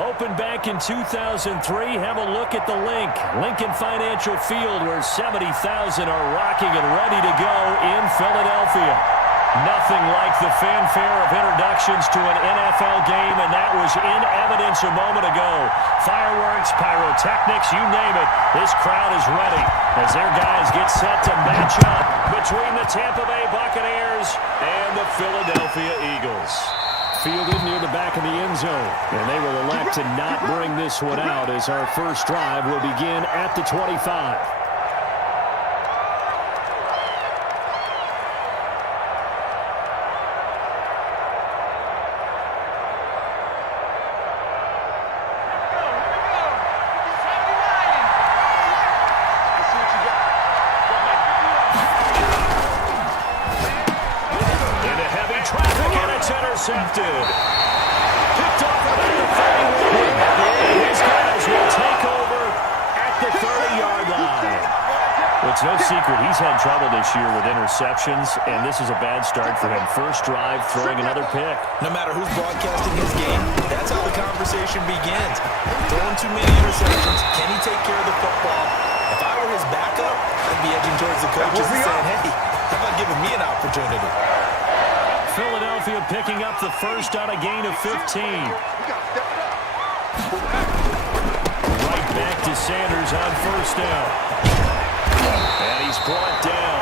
Opened back in 2003. Have a look at the link. Lincoln Financial Field, where 70,000 are rocking and ready to go in Philadelphia. Nothing like the fanfare of introductions to an NFL game, and that was in evidence a moment ago. Fireworks, pyrotechnics, you name it. This crowd is ready as their guys get set to match up between the Tampa Bay Buccaneers and the Philadelphia Eagles. Fielded near the back of the end zone, and they will elect to not bring this one out as our first drive will begin at the 25. Intercepted. Picked off about the 31. And his guys will take over at the 30-yard line. Well, it's no secret he's had trouble this year with interceptions, and this is a bad start for him. First drive, throwing another pick. No matter who's broadcasting his game, that's how the conversation begins. Throwing too many interceptions. Can he take care of the football? If I were his backup, I'd be edging towards the coaches and saying, hey, how about giving me an opportunity? Philadelphia picking up the first on a gain of 15. Right back to Sanders on first down. And he's brought down.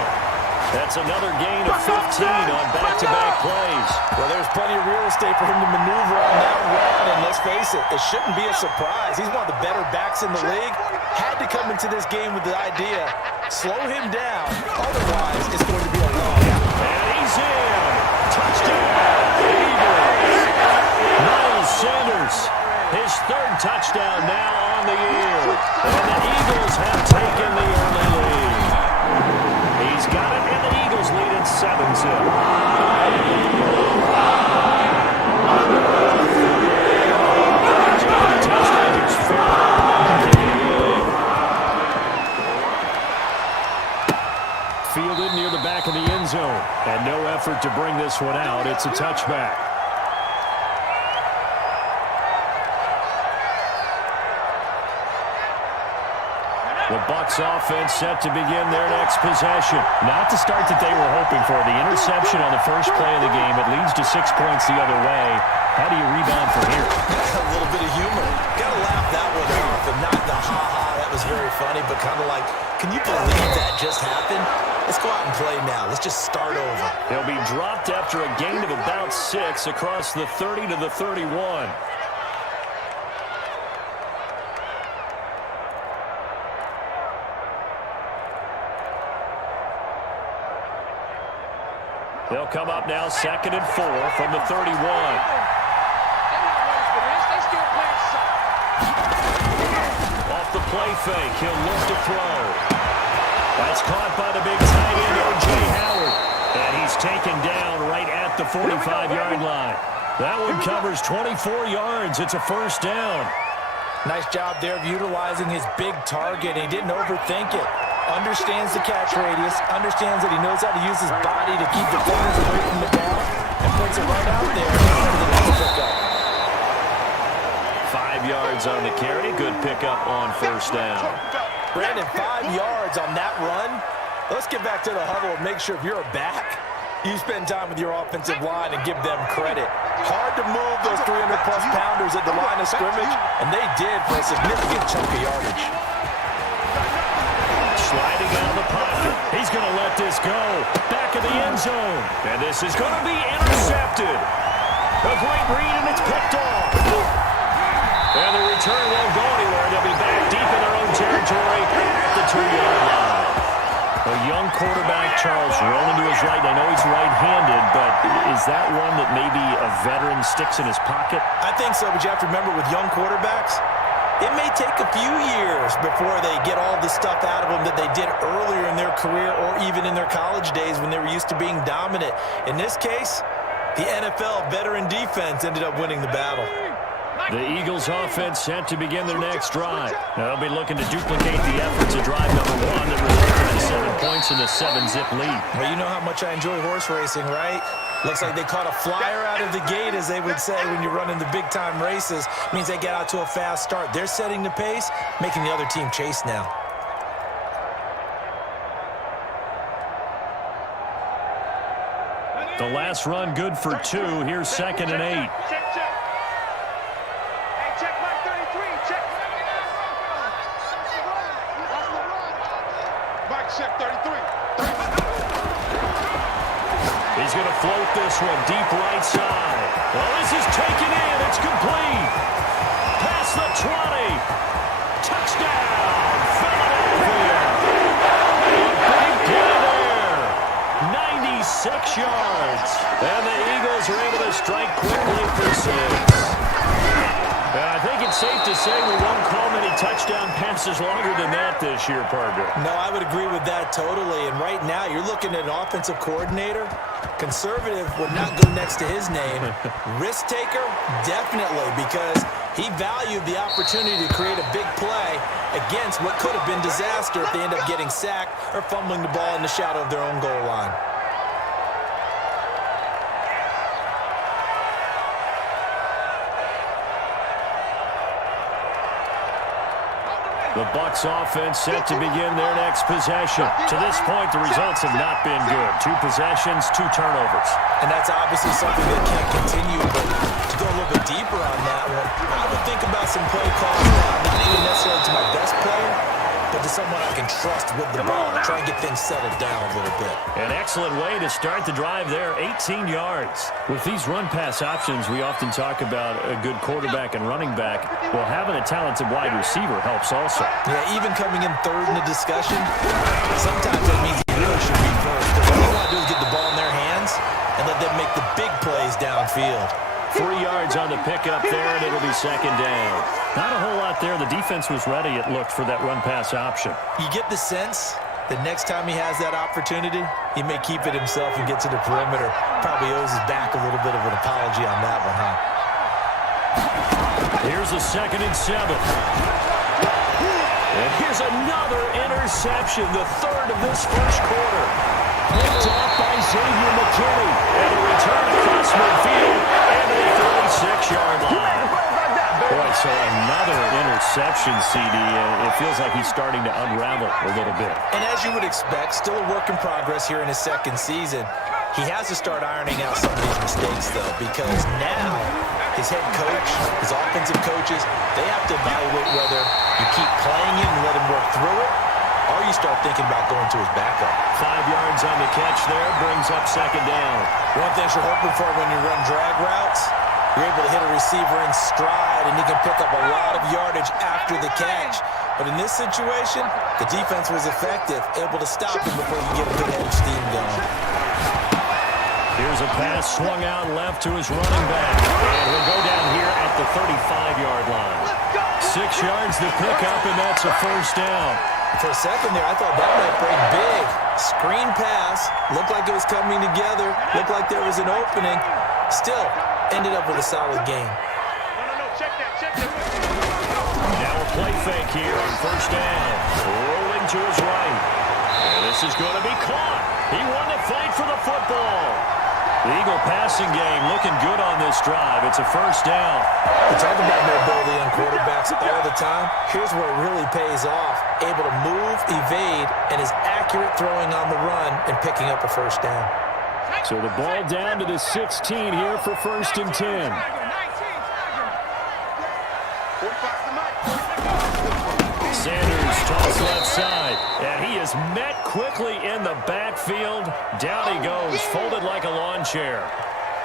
That's another gain of 15 on back-to-back plays. Well, there's plenty of real estate for him to maneuver on that run, and let's face it, it shouldn't be a surprise. He's one of the better backs in the league. Had to come into this game with the idea, slow him down, otherwise it's going to be a long out. And he's in. Touchdown, Eagles. Miles Sanders, his third touchdown now on the year. And the Eagles have taken the early lead. He's got it, and the Eagles lead at 7-0. Fielded near the back of the end zone. And no effort to bring this one out. It's a touchback. The Bucs offense set to begin their next possession. Not the start that they were hoping for. The interception on the first play of the game. It leads to 6 points the other way. How do you rebound from here? A little bit of humor. Got to laugh that one off and not the ha-ha. That was very funny, but kind of like, can you believe that just happened? Let's go out and play now. Let's just start over. They'll be dropped after a gain of about 6 across the 30 to the 31. They'll come up now 2nd and 4 from the 31. Off the play fake, he'll look to throw. That's caught by the big tight end, O.J. Howard. And he's taken down right at the 45-yard line. That one covers 24 yards. It's a first down. Nice job there of utilizing his big target. He didn't overthink it. Understands the catch radius, understands that he knows how to use his body to keep defenders away from the ball, and puts it right out there for the next pickup. 5 yards on the carry. Good pickup on first down. Brandon, 5 yards on that run. Let's get back to the huddle and make sure if you're a back, you spend time with your offensive line and give them credit. Hard to move those 300-plus pounders at the line of scrimmage, and they did for a significant chunk of yardage. Sliding out of the pocket. He's going to let this go. Back of the end zone. And this is going to be intercepted. A great read, and it's picked off. And the return won't go anywhere. They'll be back deep in their own territory at the 2-yard line. A young quarterback, Charles, rolling to his right. I know he's right-handed, but is that one that maybe a veteran sticks in his pocket? I think so, but you have to remember with young quarterbacks, it may take a few years before they get all the stuff out of them that they did earlier in their career or even in their college days when they were used to being dominant. In this case, the NFL veteran defense ended up winning the battle. The Eagles offense set to begin their next drive. They'll be looking to duplicate the efforts of drive number 1 that resulted in 7 points in the 7-zip lead. Well, you know how much I enjoy horse racing, right? Looks like they caught a flyer out of the gate, as they would say when you're running the big-time races. Means they get out to a fast start. They're setting the pace, making the other team chase now. The last run good for 2. Here's 2nd and 8. Check. Hey, check mark 33. Check. Mark check 33. He's going to float this one deep right side. Well, this is taken in. It's complete. Past the 20. Touchdown, Philadelphia. A big play there. 96 yards. And the Eagles are able to strike quickly for 6. And I think it's safe to say we won't call many touchdown passes longer than that this year, partner. No, I would agree with that totally. And right now, you're looking at an offensive coordinator. Conservative would not go next to his name. Risk taker, definitely, because he valued the opportunity to create a big play against what could have been disaster if they end up getting sacked or fumbling the ball in the shadow of their own goal line. The Bucs offense set to begin their next possession. To this point, the results have not been good. 2 possessions, 2 turnovers. And that's obviously something that can't continue. But to go a little bit deeper on that one, I would think about some play calls now, not even necessarily to my best player, but to someone I can trust with the ball and try and get things settled down a little bit. An excellent way to start the drive there, 18 yards. With these run-pass options, we often talk about a good quarterback and running back. Well, having a talented wide receiver helps also. Yeah, even coming in third in the discussion, sometimes that means you really should be first. Because all you want to do is get the ball in their hands and let them make the big plays downfield. 3 yards on the pickup there, and it'll be 2nd down. Not a whole lot there. The defense was ready, it looked, for that run-pass option. You get the sense that next time he has that opportunity, he may keep it himself and get to the perimeter. Probably owes his back a little bit of an apology on that one, huh? Here's a 2nd and 7. And here's another interception, the 3rd of this first quarter. Picked off by Xavier McKinney. And a return across midfield and a 36-yard line. Boy, so another interception, CD. It feels like he's starting to unravel a little bit. And as you would expect, still a work in progress here in his 2nd season. He has to start ironing out some of these mistakes, though, because now his head coach, his offensive coaches, they have to evaluate whether you keep playing him and let him work through it, or you start thinking about going to his backup. 5 yards on the catch there, brings up 2nd down. One thing you're hoping for when you run drag routes, you're able to hit a receiver in stride, and he can pick up a lot of yardage after the catch. But in this situation, the defense was effective, able to stop him before you get a good head of steam going. Here's a pass swung out left to his running back. And he'll go down here at the 35-yard line. 6 yards to pick up, and that's a 1st down. For a second there, I thought that might break big. Screen pass, looked like it was coming together, looked like there was an opening. Still, ended up with a solid game. No, check that. Now a play fake here on 1st down. Rolling to his right. And this is going to be caught. He won the fight for the football. The Eagle passing game looking good on this drive. It's a 1st down. We talk about mobility on quarterbacks all the time. Here's where it really pays off. Able to move, evade, and is accurate throwing on the run and picking up a 1st down. So the ball down to the 16 here for 1st and 10. Sanders toss left side, and he is met quickly in the backfield. Down he goes, folded like a lawn chair.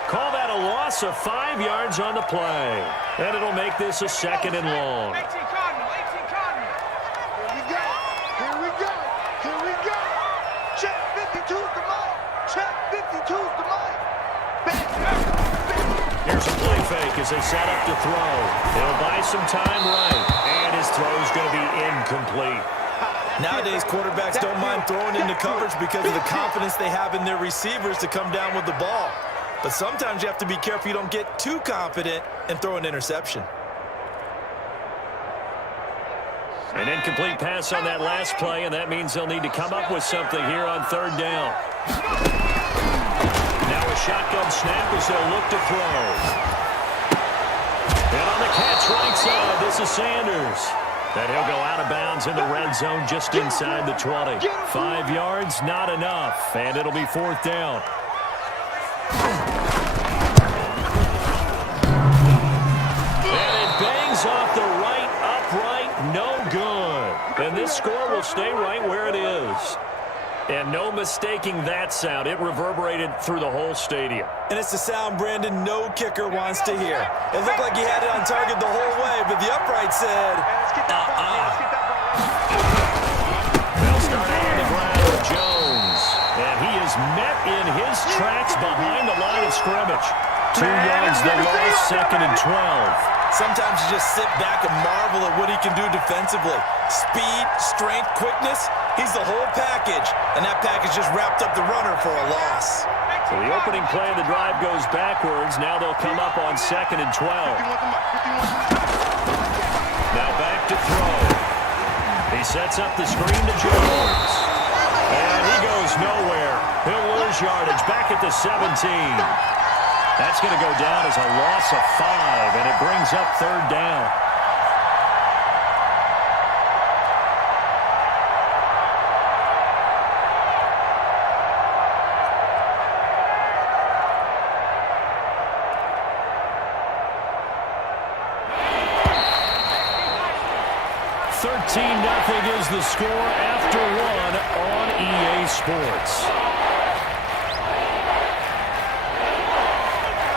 Call that a loss of 5 yards on the play. And it'll make this a 2nd and long. 18 Cardinal. Here we go. Check 52's the mic. Check 52's the mic. Here's a play fake as they set up to throw. He'll buy some time right, and his throw's going to be incomplete. Nowadays, quarterbacks don't mind throwing into coverage because of the confidence they have in their receivers to come down with the ball. But sometimes you have to be careful you don't get too confident and throw an interception. An incomplete pass on that last play, and that means they'll need to come up with something here on 3rd down. Now a A shotgun snap as they'll look to throw. And on the catch right side, this is Sanders. And he'll go out of bounds in the red zone just inside the 20. 5 yards, not enough. And it'll be 4th down. And it bangs off the right upright. No good. And this score will stay right where it is. And no mistaking that sound. It reverberated through the whole stadium. And it's the sound, Brandon, no kicker wants to hear. It looked like he had it on target the whole way, but the upright said, They'll start on the ground with Jones. And he is met in his tracks behind the line of scrimmage. 2 yards the loss, 2nd and 12. Sometimes you just sit back and marvel at what he can do defensively. Speed, strength, quickness, he's the whole package. And that package just wrapped up the runner for a loss. So the opening play of the drive goes backwards. Now they'll come up on 2nd and 12. Now back to throw. He sets up the screen to Jones. And he goes nowhere. He'll lose yardage back at the 17. That's going to go down as a loss of 5, and it brings up 3rd down. Nothing is the score after 1 on EA Sports.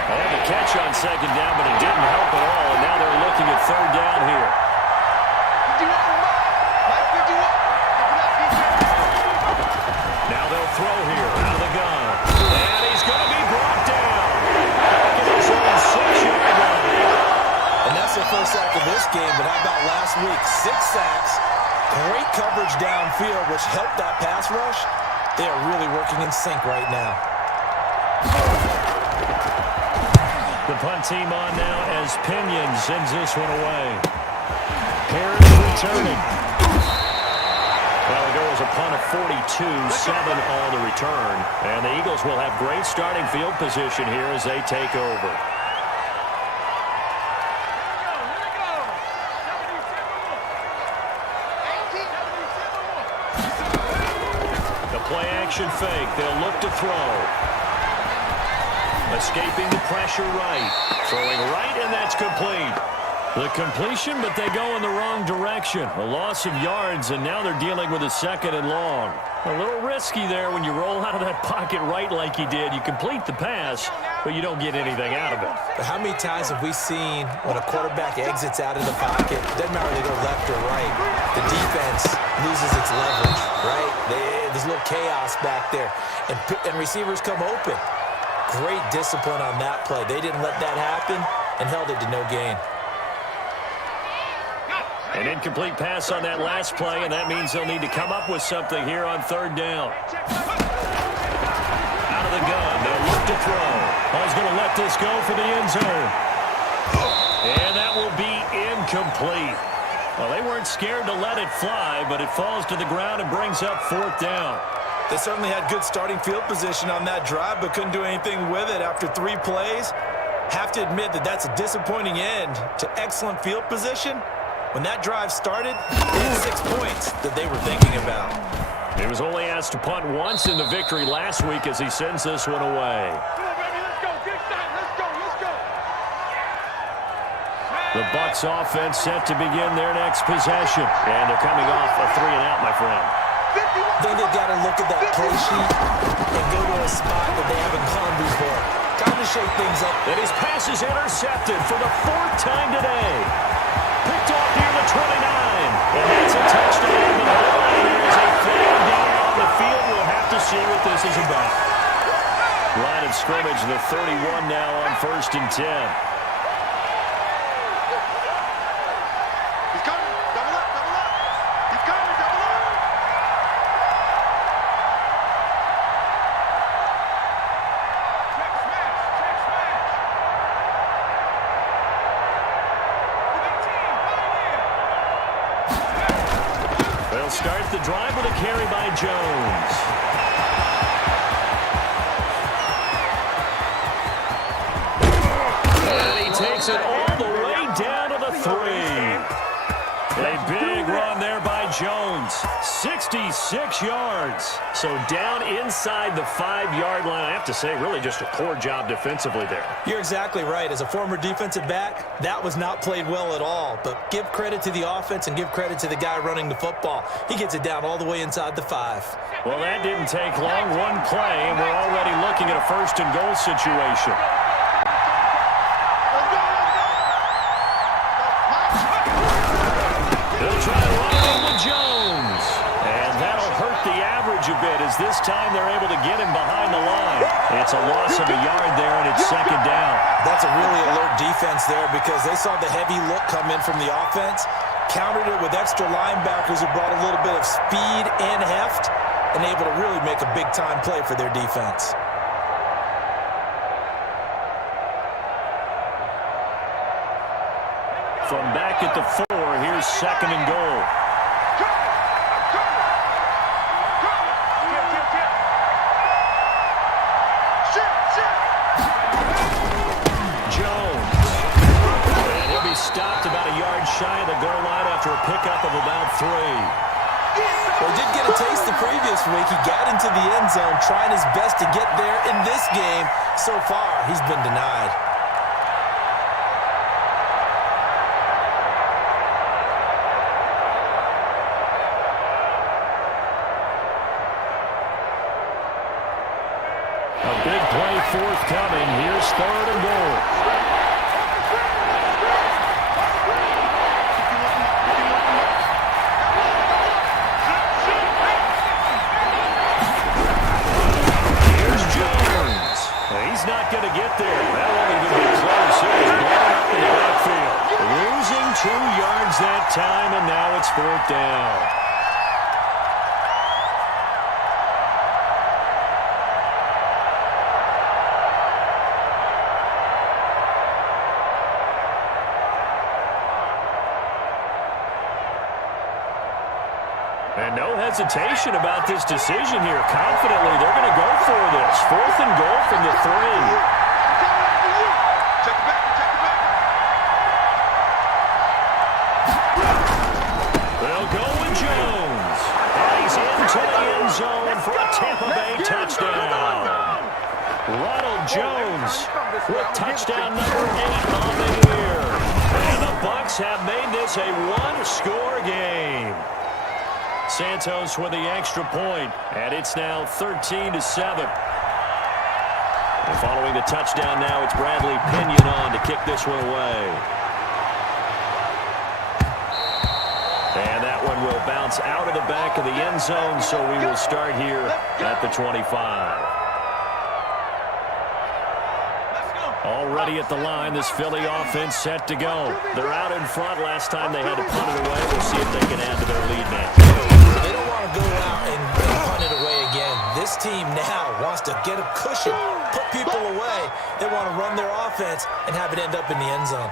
And the catch on 2nd down, but it didn't help at all, and now they're looking at 3rd down here. Now they'll throw here out of the gun. And he's going to be brought down. Back in his own 6-yard line. And that's the first sack of this game, but how about last week? 6 sacks, great coverage downfield, which helped that pass rush. They are really working in sync right now. The punt team on now as Pinion sends this one away. Harris returning. Well, it goes a punt of 42, 7 on the return. And the Eagles will have great starting field position here as they take over. The play-action fake. They'll look to throw. Escaping the pressure right. Throwing right, and that's complete. The completion, but they go in the wrong direction. A loss of yards, and now they're dealing with a 2nd and long. A little risky there when you roll out of that pocket right like he did. You complete the pass, but you don't get anything out of it. But how many times have we seen when a quarterback exits out of the pocket, doesn't matter if they go left or right, the defense loses its leverage, right? There's a little chaos back there, and receivers come open. Great discipline on that play. They didn't let that happen and held it to no gain. An incomplete pass on that last play, and that means they'll need to come up with something here on 3rd down. Out of the gun, they'll look to throw. Ball's going to let this go for the end zone. And that will be incomplete. Well, they weren't scared to let it fly, but it falls to the ground and brings up 4th down. They certainly had good starting field position on that drive, but couldn't do anything with it after 3 plays. Have to admit that that's a disappointing end to excellent field position. When that drive started, they had 6 points that they were thinking about. He was only asked to punt once in the victory last week as he sends this one away. The Bucs offense set to begin their next possession. And they're coming off a 3-and-out, my friend. I think they've got to look at that play sheet and go to a spot that they haven't gone before. Time to shake things up. And his pass is intercepted for the 4th time today. Picked off near the 29. And that's a touchdown. The line is a flag down on the field. We'll have to see what this is about. Line of scrimmage, the 31 now on 1st and 10. Start the drive with a carry by Jones. takes it all the way down to the 3. A big run there by Jones. 66 yards. So down inside the 5-yard line. I have to say, really just a poor job defensively there. You're exactly right. As a former defensive back, that was not played well at all. But give credit to the offense and give credit to the guy running the football. He gets it down all the way inside the 5. Well, that didn't take long. One play, and we're already looking at a first-and-goal situation. They'll try to run it with Jones. And that'll hurt the average a bit as this time they're able to get him behind the line. It's a loss of a yard there, and it's second down. That's a really alert defense there because they saw the heavy look come in from the offense, countered it with extra linebackers who brought a little bit of speed and heft, and able to really make a big-time play for their defense. From back at the 4, here's second and goal. Jones. And he'll be stopped about a yard shy of the goal line after a pickup of about 3. Well, he did get a taste the previous week. He got into the end zone trying his best to get there in this game. So far, he's been denied. A big play forthcoming. Here's third and goal. Here's Jones. He's not going to get there. That won't even be close. It was blown up in the backfield. Losing 2 yards that time, and now it's fourth down. And no hesitation about this decision here. Confidently, they're going to go for this. Fourth and goal from the 3. They'll go with Jones. And he's into the end zone for a Tampa Bay touchdown. Ronald Jones with touchdown number 8 on the year. And the Bucs have made this a one-score game. Santos with the extra point, and it's now 13-7. And following the touchdown now, it's Bradley Pinion on to kick this one away. And that one will bounce out of the back of the end zone, so we will start here at the 25. Already at the line, this Philly offense set to go. They're out in front. Last time they had to punt it away. We'll see if they can add to their lead now. They don't want to go out and punt it away again. This team now wants to get a cushion, put people away. They want to run their offense and have it end up in the end zone.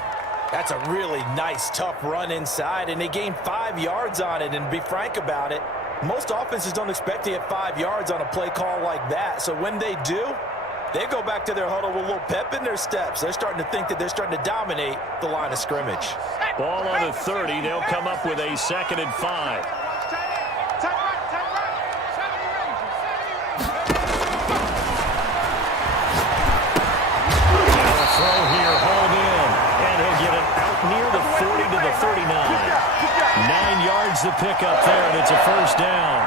That's a really nice, tough run inside, and they gained 5 yards on it. And to be frank about it, most offenses don't expect to get 5 yards on a play call like that. So when they do, they go back to their huddle with a little pep in their steps. They're starting to think that they're starting to dominate the line of scrimmage. Ball on the 30. They'll come up with a 2nd and 5. Throw here, hauled in, and he'll get it out near the 40 to the 39. 9 yards to pick up there, and it's a first down.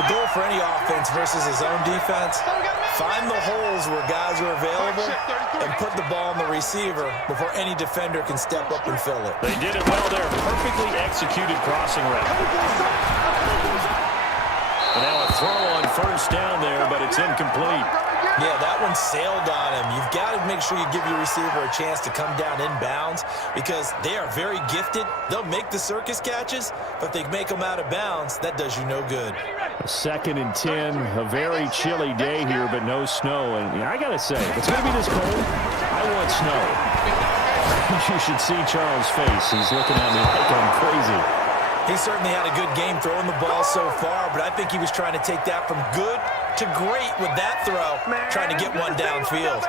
The goal for any offense versus his own defense, find the holes where guys are available and put the ball on the receiver before any defender can step up and fill it. They did it well there. Perfectly executed crossing route. And now a throw on first down there, but it's incomplete. Yeah, that one sailed on him. You've got to make sure you give your receiver a chance to come down inbounds because they are very gifted. They'll make the circus catches, but if they make them out of bounds, that does you no good. 2nd and 10, a very chilly day here, but no snow. And I got to say, if it's going to be this cold, I want snow. You should see Charles' face. He's looking at me like I'm crazy. He certainly had a good game throwing the ball so far, but I think he was trying to take that from good to great with that throw, trying to get one downfield.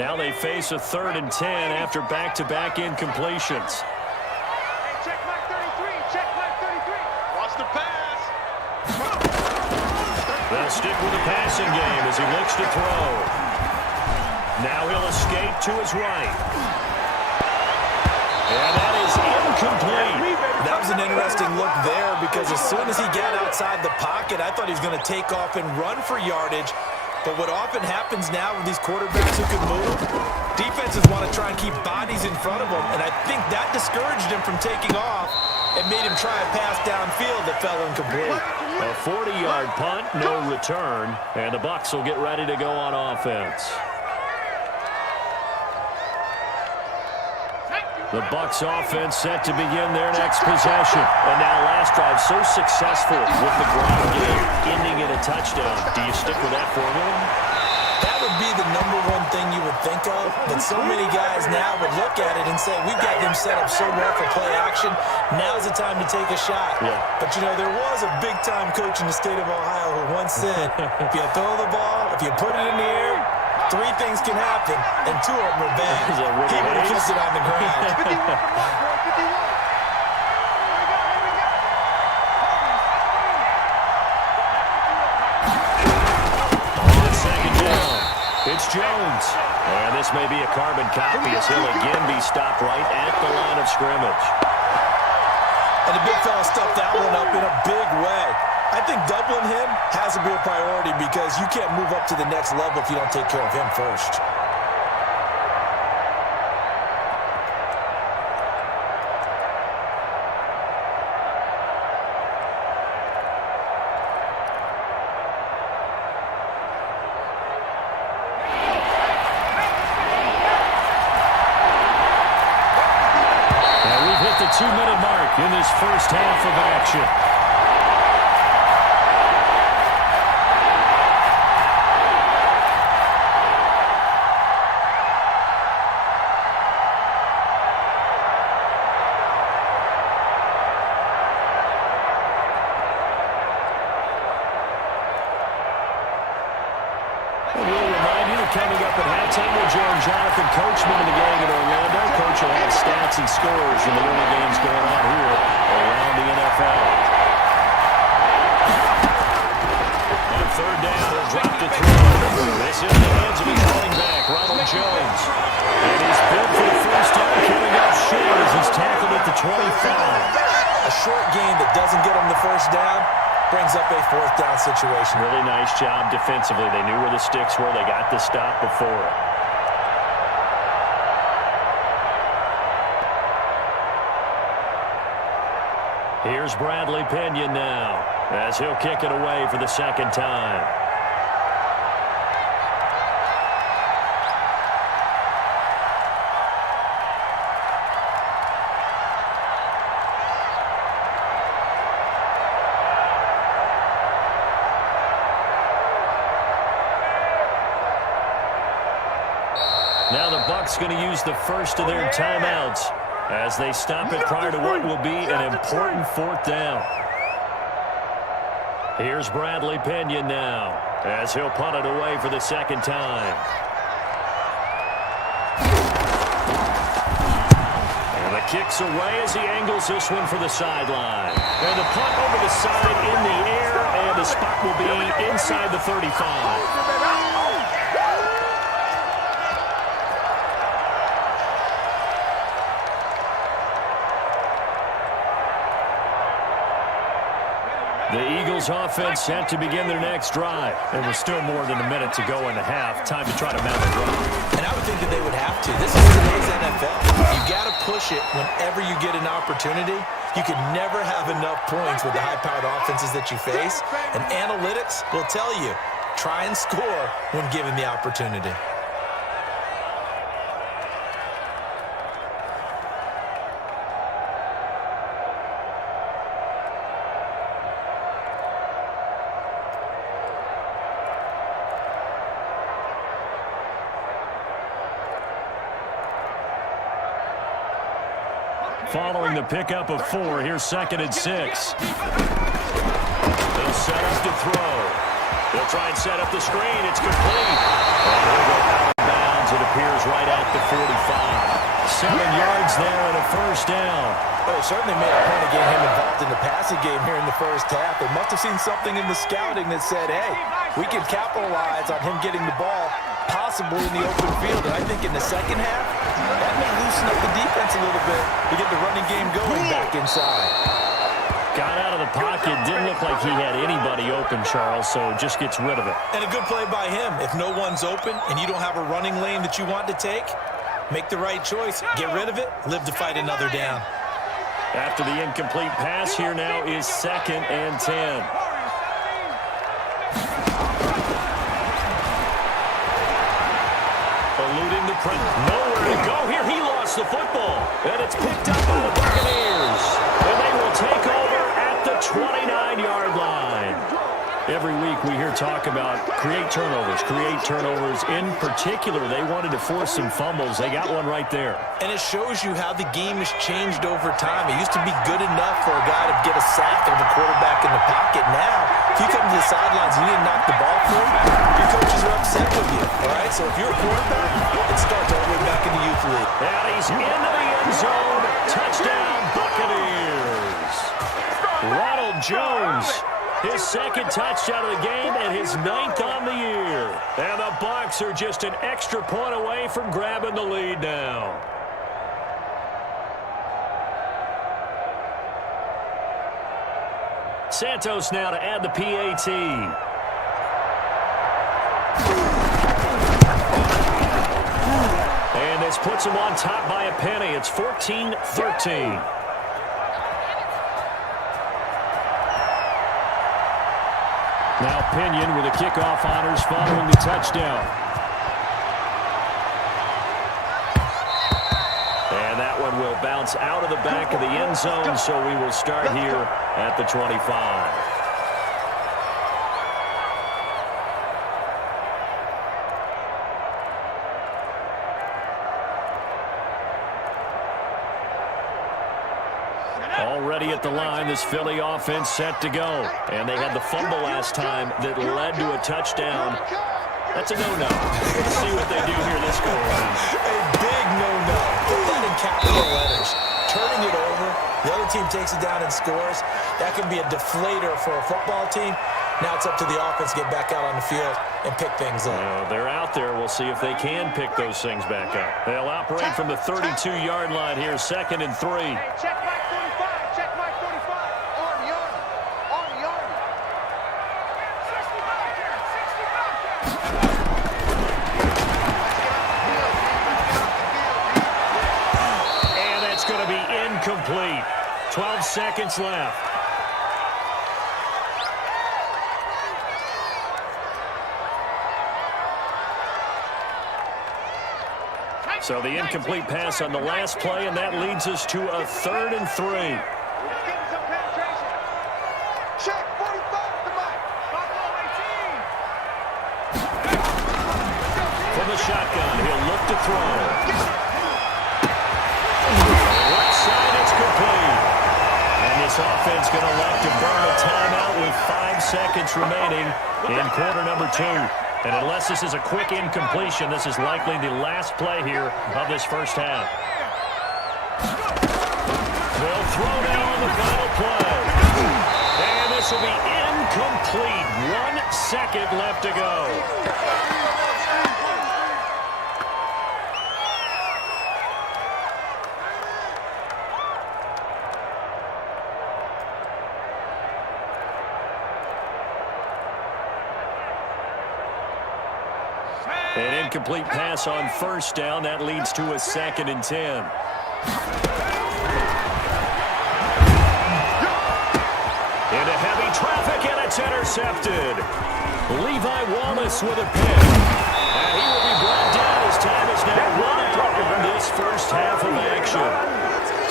Now they face a 3rd and 10 after back-to-back incompletions. Check mark 33. Check mark 33. Watch the pass. They'll stick with the passing game as he looks to throw. Now he'll escape to his right. And that is incomplete. That was an interesting look there because as soon as he got outside the pocket, I thought he was going to take off and run for yardage. But what often happens now with these quarterbacks who can move, defenses want to try and keep bodies in front of them, and I think that discouraged him from taking off and made him try a pass downfield that fell incomplete. A 40-yard punt, no return, and the Bucs will get ready to go on offense. The Bucs offense set to begin their next possession. And now last drive so successful with the ground game, ending in a touchdown. Do you stick with that formula? That would be the #1 thing you would think of, but so many guys now would look at it and say, we've got them set up so well for play action, now's the time to take a shot. Yeah. But, you know, there was a big-time coach in the state of Ohio who once said, if you throw the ball, if you put it in the air, 3 things can happen, and 2 of them are bad. He would have kissed it on the ground. 51. On 2nd down, it's Jones. And this may be a carbon copy as he'll again be stopped right at the line of scrimmage. And the big fella stuffed that one up in a big way. I think doubling him has to be a priority because you can't move up to the next level if you don't take care of him first. And we've hit the 2-minute mark in this first half of action. Coming up at halftime, we'll join Jonathan Coachman and the gang in Orlando. Coach will have stats and scores from the early games going on here around the NFL. On 3rd down, he'll drop to throw. This is the hands of his running back, Ronald Jones. And he's built for the first down, coming up short as he's tackled at the 25. A short game that doesn't get him the first down brings up a 4th down situation. Really nice job defensively. They knew where the sticks were. They got the stop before. Here's Bradley Pinion now as he'll kick it away for the 2nd time. Now the Bucs going to use the first of their timeouts as they stop it prior to what will be an important 4th down. Here's Bradley Pinion now as he'll punt it away for the 2nd time. And the kick's away as he angles this one for the sideline. And the punt over the side in the air, and the spot will be inside the 35. The Eagles offense set to begin their next drive. And with still more than a minute to go in the half, time to try to mount a drive. And I would think that they would have to. This is today's NFL. You got to push it whenever you get an opportunity. You could never have enough points with the high-powered offenses that you face. And analytics will tell you, try and score when given the opportunity. Following the pickup of 4, here's 2nd and 6. They'll set up to throw. They'll try and set up the screen. It's complete. And he'll go out of bounds at it appears, right at the 45. 7 yards there and a first down. Well, they certainly made a point of getting him involved in the passing game here in the first half. They must have seen something in the scouting that said, hey, we can capitalize on him getting the ball possibly in the open field. And I think in the second half, that may loosen up the defense a little bit to get the running game going back inside. Got out of the pocket. Didn't look like he had anybody open, Charles, so just gets rid of it. And a good play by him. If no one's open and you don't have a running lane that you want to take, make the right choice. Get rid of it. Live to fight another down. After the incomplete pass, here now is 2nd and 10. Eluding the press. Nowhere to go here. He lost the football. And it's picked up by the Buccaneers. And they will take over at the 29-yard line. Every week we hear talk about create turnovers. In particular, they wanted to force some fumbles. They got one right there. And it shows you how the game has changed over time. It used to be good enough for a guy to get a sack of a quarterback in the pocket. Now, if you come to the sidelines and you didn't knock the ball through, your coaches are upset with you. All right, so if you're a quarterback, it starts all the way back in the youth league. And he's into the end zone. Touchdown, Buccaneers. Ronald Jones. His 2nd touchdown of the game and his 9th on the year. And the Bucs are just an extra point away from grabbing the lead now. Santos now to add the PAT. And this puts him on top by a penny. It's 14-13. Now Pinion with the kickoff honors following the touchdown. And that one will bounce out of the back of the end zone, so we will start here at the 25. Already at the line, this Philly offense set to go. And they had the fumble last time that led to a touchdown. That's a no-no. Let's see what they do here this go around. A big no-no. Put that in capital letters. Turning it over, the other team takes it down and scores. That can be a deflator for a football team. Now it's up to the offense to get back out on the field and pick things up. They're out there. We'll see if they can pick those things back up. They'll operate from the 32-yard line here, 2nd and 3. Hey, check Mike 45. Check Mike 45. Army. Army. 65 here. 65 here. And that's going to be incomplete. 12 seconds left. So the incomplete pass on the last play, and that leads us to a 3rd and 3. Getting some penetration. Check 45 to Mike. Buffalo 18. From the shotgun, he'll look to throw. Right side, it's complete. And this offense going to elect to burn a timeout with 5 seconds remaining in quarter number 2. And unless this is a quick incompletion, this is likely the last play here of this first half. They'll throw down on the final play. And this will be incomplete. 1 second left to go. An incomplete pass on first down. That leads to a 2nd and 10. Into heavy traffic, and it's intercepted. Levi Wallace with a pick. And he will be brought down as time is now run out on this first half of action.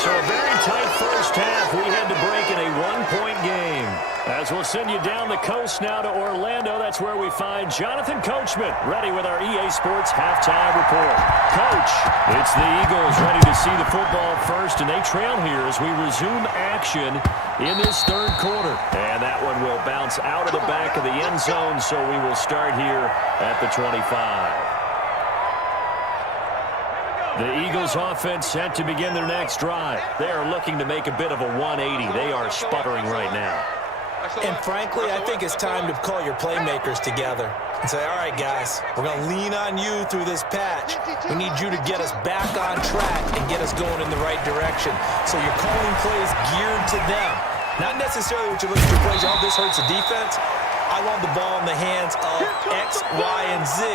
So a very tight first half. We had to break in a 1-point game. As we'll send you down the coast now to Orlando, that's where we find Jonathan Coachman, ready with our EA Sports halftime report. Coach, it's the Eagles ready to see the football first, and they trail here as we resume action in this 3rd quarter. And that one will bounce out of the back of the end zone, so we will start here at the 25. The Eagles offense set to begin their next drive. They are looking to make a bit of a 180. They are sputtering right now. And frankly, I think it's time to call your playmakers together and say, all right, guys, we're going to lean on you through this patch. We need you to get us back on track and get us going in the right direction. So you're calling plays geared to them. Not necessarily what you're looking for plays. Oh, this hurts the defense. I want the ball in the hands of X, Y, and Z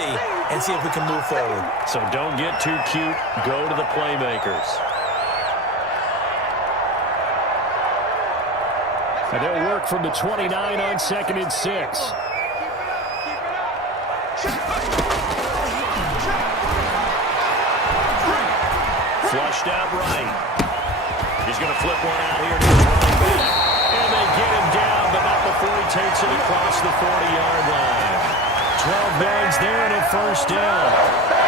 and see if we can move forward. So don't get too cute. Go to the playmakers. And they'll work from the 29 on 2nd and 6. Flushed out right. He's going to flip one out here to his running back. And they get him down, but not before he takes it across the 40-yard line. 12 yards there and a first down.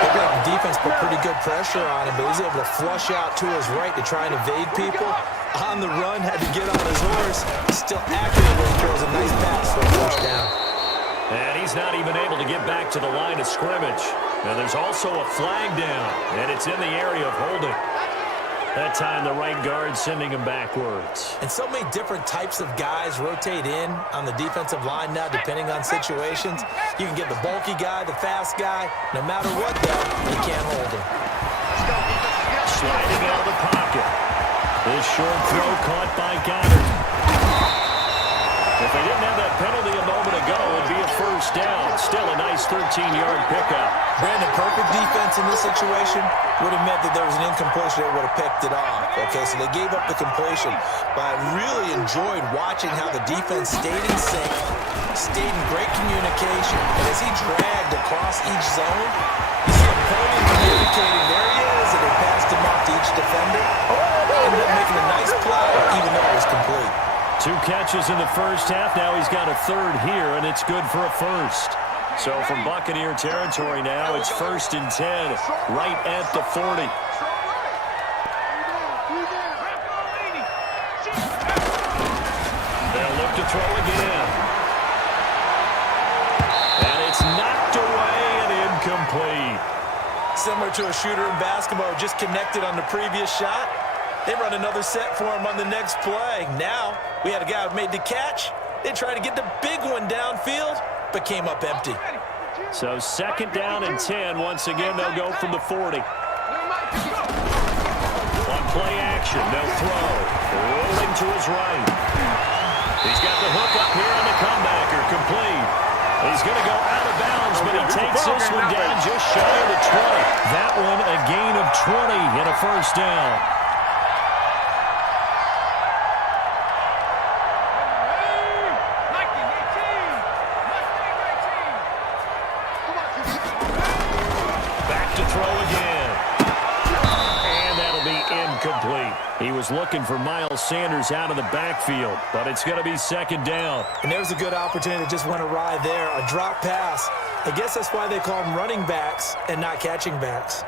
Looked like the defense put pretty good pressure on him, but he's able to flush out to his right to try and evade people. On the run, had to get on his horse. Still accurately throws a nice pass for a first down. And he's not even able to get back to the line of scrimmage. Now there's also a flag down, and it's in the area of holding. That time the right guard sending him backwards. And so many different types of guys rotate in on the defensive line now, depending on situations. You can get the bulky guy, the fast guy. No matter what, though, you can't hold him. Sliding out of the pocket. This short throw caught by Goddard. If they didn't have that penalty a moment ago, it would be a first down. Still a nice 13-yard pickup. Brandon, perfect defense in this situation would have meant that there was an incompletion that would have picked it off. Okay, so they gave up the completion. But I really enjoyed watching how the defense stayed in sync, stayed in great communication. And as he dragged across each zone, you see him pointing, communicating. There he is, and they passed him off to each defender. Ended up making a nice play, even though it was complete. 2 catches in the first half. Now he's got a third here, and it's good for a first. So from Buccaneer territory now, it's 1st and 10, right at the 40. They'll look to throw again. And it's knocked away and incomplete. Similar to a shooter in basketball, just connected on the previous shot. They run another set for him on the next play. Now, we had a guy who made the catch. They tried to get the big one downfield, but came up empty. So 2nd down and 10. Once again, they'll go from the 40. On play action, they'll throw. Rolling to his right. He's got the hook up here on the comebacker. Complete. He's going to go out of bounds, but he takes this one down just shy of the 20. That one a gain of 20 and a first down. He was looking for Miles Sanders out of the backfield, but it's going to be 2nd down. And there's a good opportunity that just went awry there. A drop pass. I guess that's why they call them running backs and not catching backs.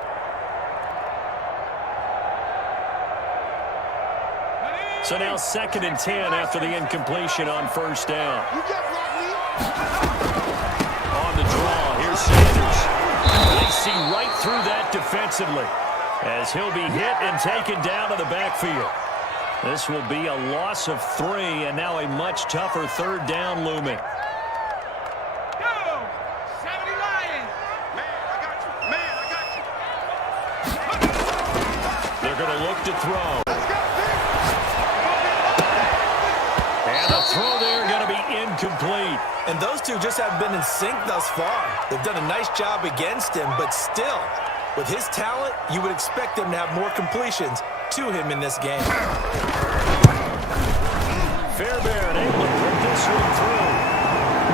So now 2nd and 10 after the incompletion on first down. On the draw, here's Sanders. They see right through that defensively, as he'll be hit and taken down to the backfield. This will be a loss of 3, and now a much tougher 3rd down looming. Go! 70 Lions! Man, I got you. Man, I got you. They're going to look to throw. Let's go, And the throw there going to be incomplete. And those two just haven't been in sync thus far. They've done a nice job against him, but still, with his talent, you would expect them to have more completions to him in this game. Fairbairn able to put this one through.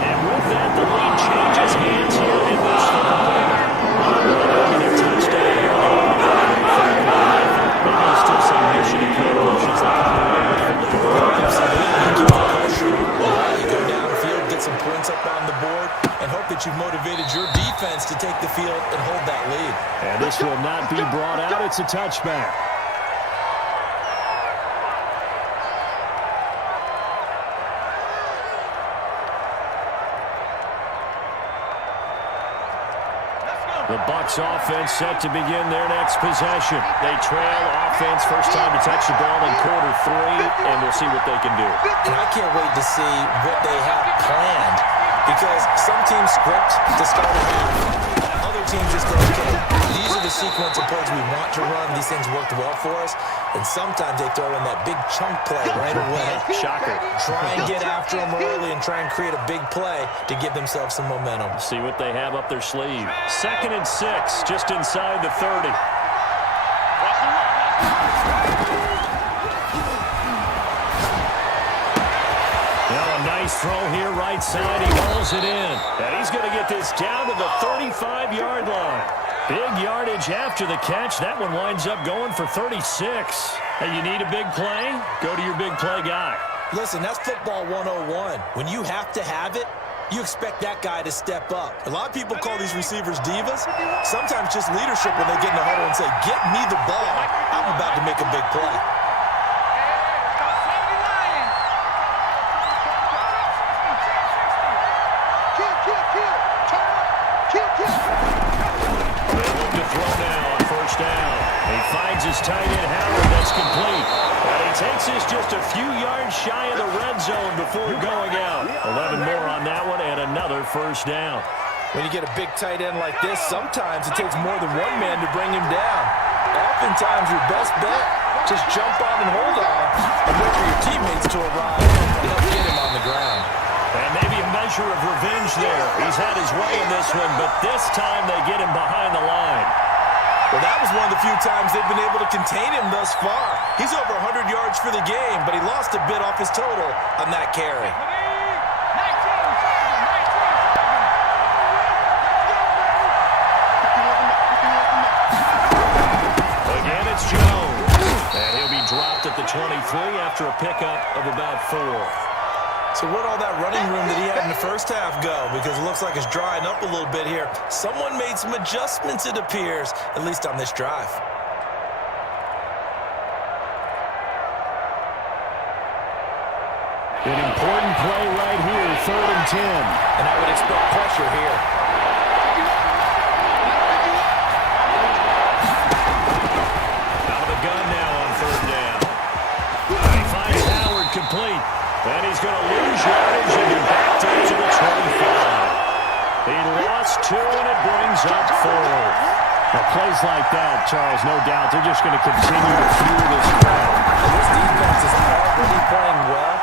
And with that, the lead changes hands here in this one. Their touchdown here. Maybe there's still some mission in promotions You go downfield, get some points up on the board, and hope that you've motivated your defense to take the field and hold that lead. And this will not be brought out. It's a touchback. Let's go. The Bucs offense set to begin their next possession. They trail offense, first time to touch the ball in quarter 3, and we'll see what they can do. And I can't wait to see what they have planned, because some teams script to start a half. Other teams just go, okay, these are the sequence of plays we want to run. These things worked well for us. And sometimes they throw in that big chunk play right away. Shocker. Try and get after them early and try and create a big play to give themselves some momentum. See what they have up their sleeve. 2nd and 6, just inside the 30. Now a nice throw here, right side. He rolls it in. And he's going to get this down to the 35-yard line. Big yardage after the catch. That one winds up going for 36. Hey, you need a big play? Go to your big play guy. Listen, that's football 101. When you have to have it, you expect that guy to step up. A lot of people call these receivers divas. Sometimes just leadership when they get in the huddle and say, get me the ball. I'm about to make a big play. His tight end, Howard, that's complete. And he takes this just a few yards shy of the red zone before going out. 11 more on that one and another first down. When you get a big tight end like this, sometimes it takes more than one man to bring him down. Oftentimes, your best bet, just jump on and hold on and wait for your teammates to arrive to help get him on the ground. And maybe a measure of revenge there. He's had his way in this one, but this time they get him behind the line. Well, that was one of the few times they've been able to contain him thus far. He's over 100 yards for the game, but he lost a bit off his total on that carry. Again, it's Jones. And he'll be dropped at the 23 after a pickup of about 4. So where'd all that running room that he had in the first half go? Because it looks like it's drying up a little bit here. Someone made some adjustments, it appears, at least on this drive. An important play right here, 3rd and 10. And I would expect pressure here. Out of the gun now on 3rd down. He finds Howard complete. And he's going to lose yardage and be backed up to the 25. He lost 2, and it brings up 4. Now, plays like that, Charles, no doubt, they're just going to continue to fuel this crowd. This defense is already playing well,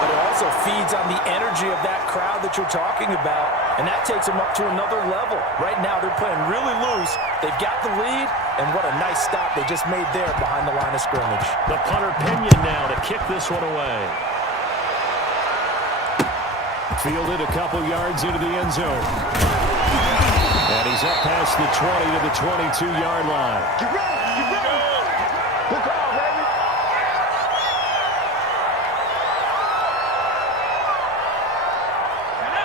but it also feeds on the energy of that crowd that you're talking about, and that takes them up to another level. Right now, they're playing really loose. They've got the lead, and what a nice stop they just made there behind the line of scrimmage. The punter Pinion now to kick this one away. Fielded a couple yards into the end zone. And he's up past the 20 to the 22-yard line. Get ready, get ready. Look out, baby.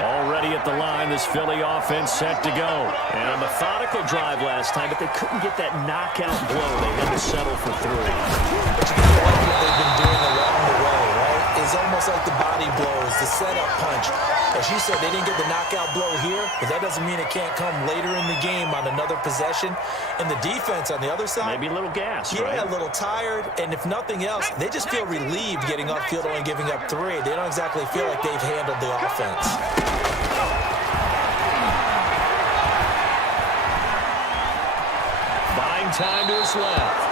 Already at the line, this Philly offense set to go. And a methodical drive last time, but they couldn't get that knockout blow. They had to settle for 3. But you know what they've been doing along the way, right? It's almost like the body blows, the setup punch. As you said, they didn't get the knockout blow here, but that doesn't mean it can't come later in the game on another possession. And the defense on the other side, Maybe a little gas, yeah, right? a little tired. And if nothing else, they just feel relieved getting off field only giving up 3. They don't exactly feel like they've handled the offense. Buying time to his left.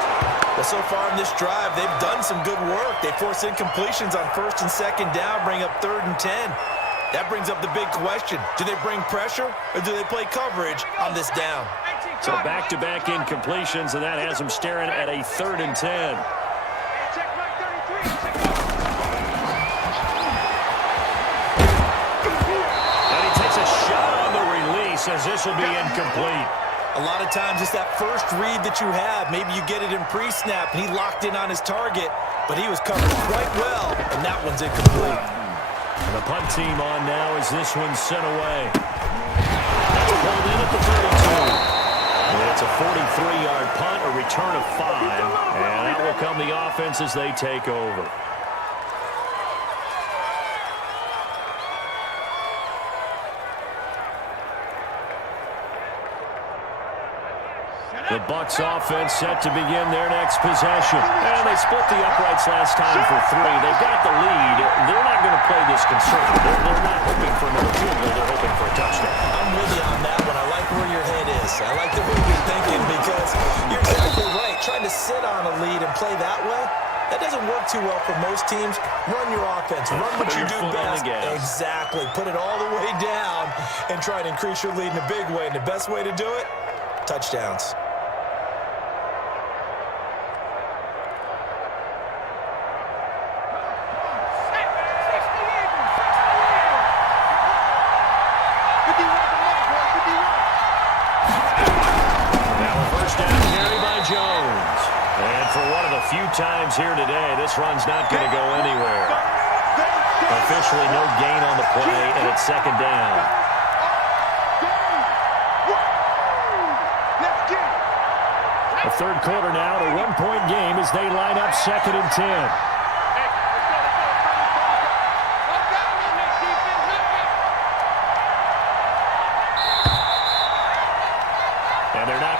Well, so far in this drive, they've done some good work. They force incompletions on 1st and 2nd down, bring up 3rd and 10. That brings up the big question. Do they bring pressure or do they play coverage on this down? So back-to-back incompletions, and that has him staring at a 3rd and 10. Check right 33. And he takes a shot on the release as this will be incomplete. A lot of times it's that first read that you have. Maybe you get it in pre-snap, and he locked in on his target, but he was covered quite well, and that one's incomplete. And the punt team on now as this one's sent away. That's pulled in at the 32. And it's a 43-yard punt, a return of 5. And that will come the offense as they take over. The Bucs offense set to begin their next possession. And they split the uprights last time for 3. They've got the lead. They're not going to play this conservative. They're not hoping for another field goal. They're hoping for a touchdown. I'm with you on that one. I like where your head is. I like the way you're thinking because you're exactly right. Trying to sit on a lead and play that way, that doesn't work too well for most teams. Run your offense. Run what you do best. Exactly. Put it all the way down and try to increase your lead in a big way. And the best way to do it, touchdowns. Few times here today, this run's not going to go anywhere. Officially no gain on the play, and it's second down. The third quarter now, a one-point game as they line up 2nd and 10.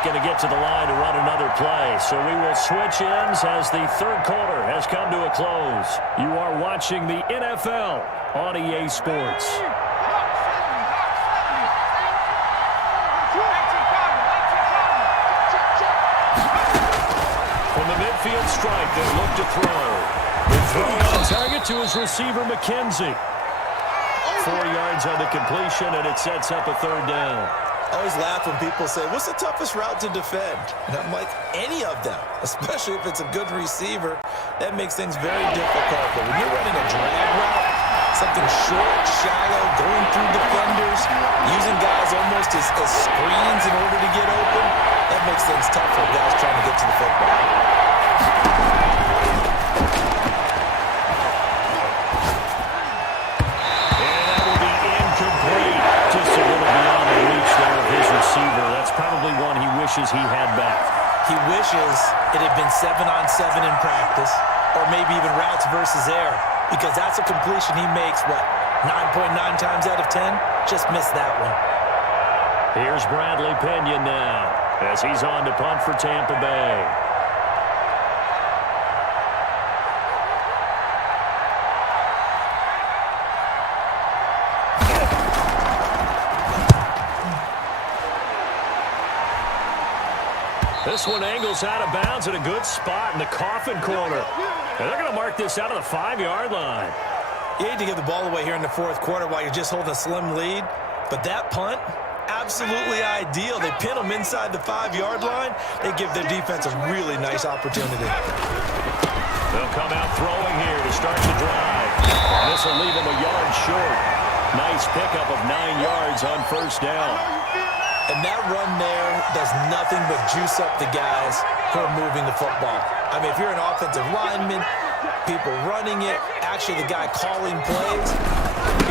Going to get to the line to run another play. So we will switch ends as the third quarter has come to a close. You are watching the NFL on EA Sports. From the midfield strike, they look to throw. The throw on target to his receiver, McKenzie. 4 yards on the completion, and it sets up a third down. I always laugh when people say, what's the toughest route to defend? And I'm like, any of them, especially if it's a good receiver. That makes things very difficult. But when you're running a drag route, something short, shallow, going through defenders, using guys almost as screens in order to get open, that makes things tough for guys trying to get to the football. That's probably one he wishes he had back. He wishes it had been 7-on-7 in practice, or maybe even routes versus air, because that's a completion he makes, 9.9 times out of 10? Just missed that one. Here's Bradley Pinion now, as he's on to punt for Tampa Bay. This one angles out of bounds at a good spot in the coffin corner. And they're going to mark this out of the 5-yard line. You hate to give the ball away here in the fourth quarter while you're just holding a slim lead. But that punt, absolutely ideal. They pin them inside the 5-yard line. They give their defense a really nice opportunity. They'll come out throwing here to start the drive. And this will leave them a yard short. Nice pickup of 9 yards on first down. And that run there does nothing but juice up the guys who are moving the football. I mean, if you're an offensive lineman, people running it, actually the guy calling plays,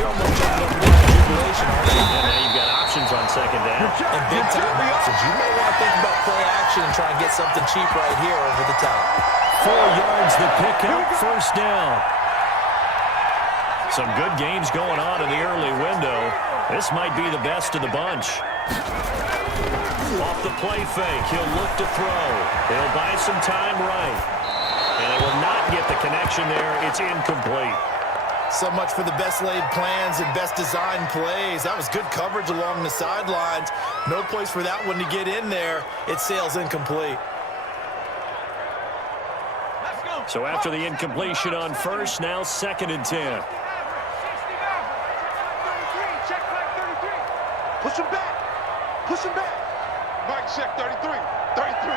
you're almost jumping up and down in jubilation, aren't you? And now you've got options on second down. And big-time options. You may want to think about play action and try and get something cheap right here over the top. 4 yards the pickup, first down. Some good games going on in the early window. This might be the best of the bunch. Off the play fake, he'll look to throw. He'll buy some time right. And it will not get the connection there. It's incomplete. So much for the best laid plans and best designed plays. That was good coverage along the sidelines. No place for that one to get in there. It sails incomplete. So after the incompletion on first, now 2nd and 10. Push him back. Push him back. Mike check 33. 33.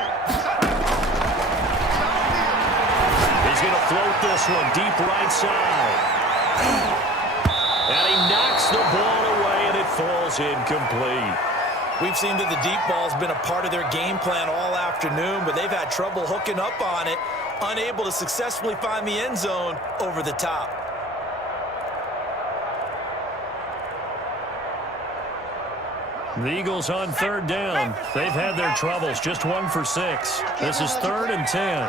He's going to float this one deep right side. And he knocks the ball away, and it falls incomplete. We've seen that the deep ball's been a part of their game plan all afternoon, but they've had trouble hooking up on it, unable to successfully find the end zone over the top. The Eagles on third down. They've had their troubles, just 1 for 6. This is 3rd and 10.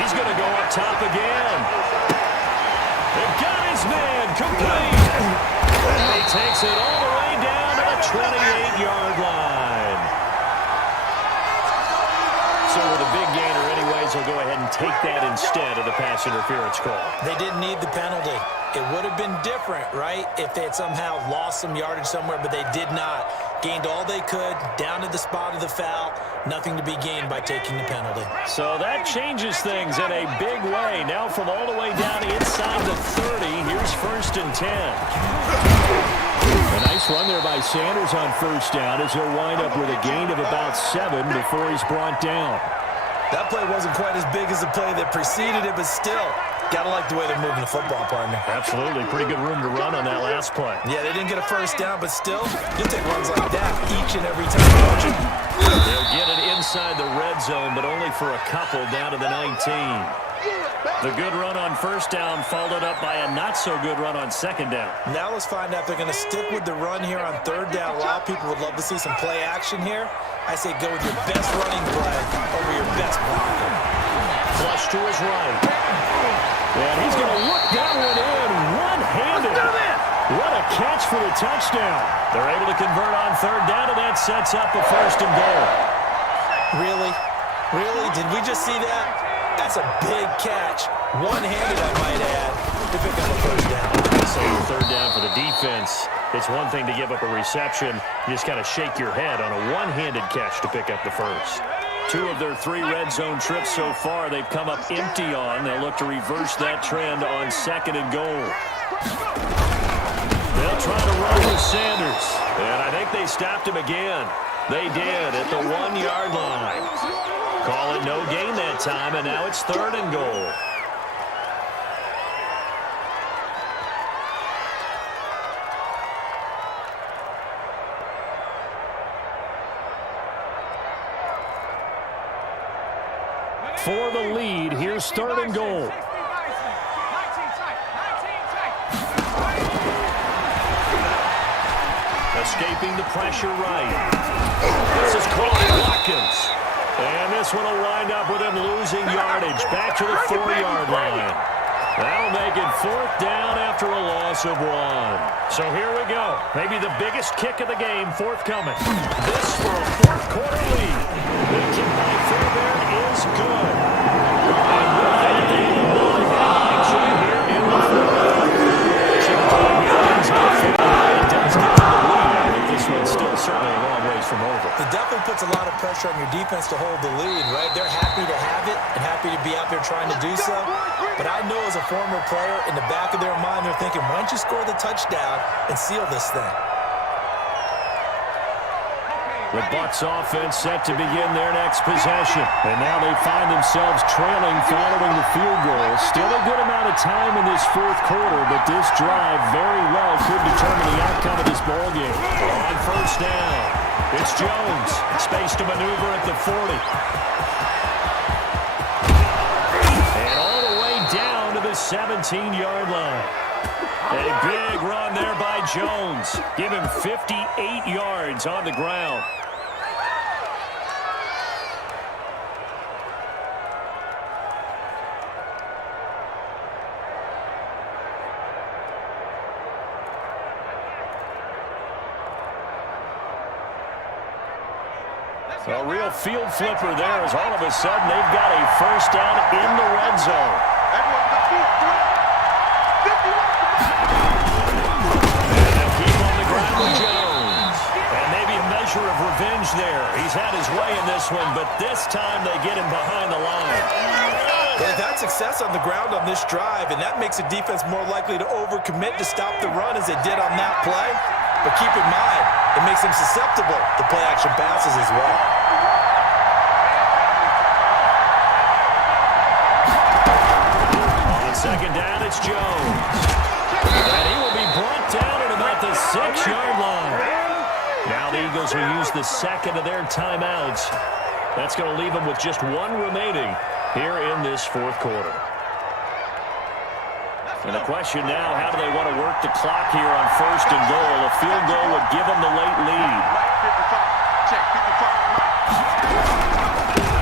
He's going to go up top again. They've got his man complete. And he takes it all the way down to the 28-yard line. So with a big gainer anyways, they'll go ahead and take that instead of the pass interference call. They didn't need the penalty. It would have been different, right, if they had somehow lost some yardage somewhere, but they did not. Gained all they could, down to the spot of the foul. Nothing to be gained by taking the penalty. So that changes things in a big way. Now from all the way down inside the 30, here's 1st and 10. A nice run there by Sanders on 1st down as he'll wind up with a gain of about 7 before he's brought down. That play wasn't quite as big as the play that preceded it, but still, gotta like the way they're moving the football, partner. Absolutely. Pretty good room to run on that last play. Yeah, they didn't get a 1st down, but still, you'll take runs like that each and every time, don't you? They'll get it inside the red zone, but only for a couple down to the 19. The good run on 1st down followed up by a not-so-good run on 2nd down. Now let's find out if they're going to stick with the run here on 3rd down. A lot of people would love to see some play action here. I say go with your best running play over your best blocker. Flush to his right. And he's going to look that one in one-handed. What a catch for the touchdown. They're able to convert on 3rd down, and that sets up a 1st and goal. Really? Really? Did we just see that? That's a big catch. One-handed, I might add, to pick up a 1st down. So 3rd down for the defense. It's one thing to give up a reception. You just kind of shake your head on a one-handed catch to pick up the 1st. 2 of their 3 red zone trips so far they've come up empty on. They'll look to reverse that trend on 2nd and goal. They'll try to run with Sanders. And I think they stopped him again. They did at the 1-yard line. Call it no gain that time, and now it's 3rd and goal. For the lead, here's 3rd and goal. Escaping the pressure right. This is caught by Watkins. And this one will wind up with him losing yardage back to the 4-yard line. That'll make it 4th down after a loss of 1. So here we go. Maybe the biggest kick of the game forthcoming. This for a 4th quarter lead. The kick by Fairbairn is good. And with that, they will action here in the 4th. So Higgins not failing. It does give them the lead. But this one's still certainly a long ways from over. It definitely puts a lot of pressure on your defense to hold the lead, right? They're happy to have it and happy to be out there trying to do so. But I know as a former player, in the back of their mind, they're thinking, why don't you score the touchdown and seal this thing? The Bucs offense set to begin their next possession. And now they find themselves trailing following the field goal. Still a good amount of time in this 4th quarter, but this drive very well could determine the outcome of this ballgame. On 1st down, it's Jones. Space to maneuver at the 40. And all the way down to the 17-yard line. A big run there by Jones. Give him 58 yards on the ground. A real field flipper there as all of a sudden they've got a 1st down in the red zone. And they'll keep on the ground with Jones. And maybe a measure of revenge there. He's had his way in this one, but this time they get him behind the line. They've had success on the ground on this drive, and that makes a defense more likely to overcommit to stop the run as they did on that play. But keep in mind, it makes them susceptible to play-action passes as well. On 2nd down, it's Jones. And he will be brought down at about the 6-yard line. Now the Eagles will use the 2nd of their timeouts. That's going to leave them with just 1 remaining here in this 4th quarter. And the question now, how do they want to work the clock here on 1st and goal? A field goal would give them the late lead.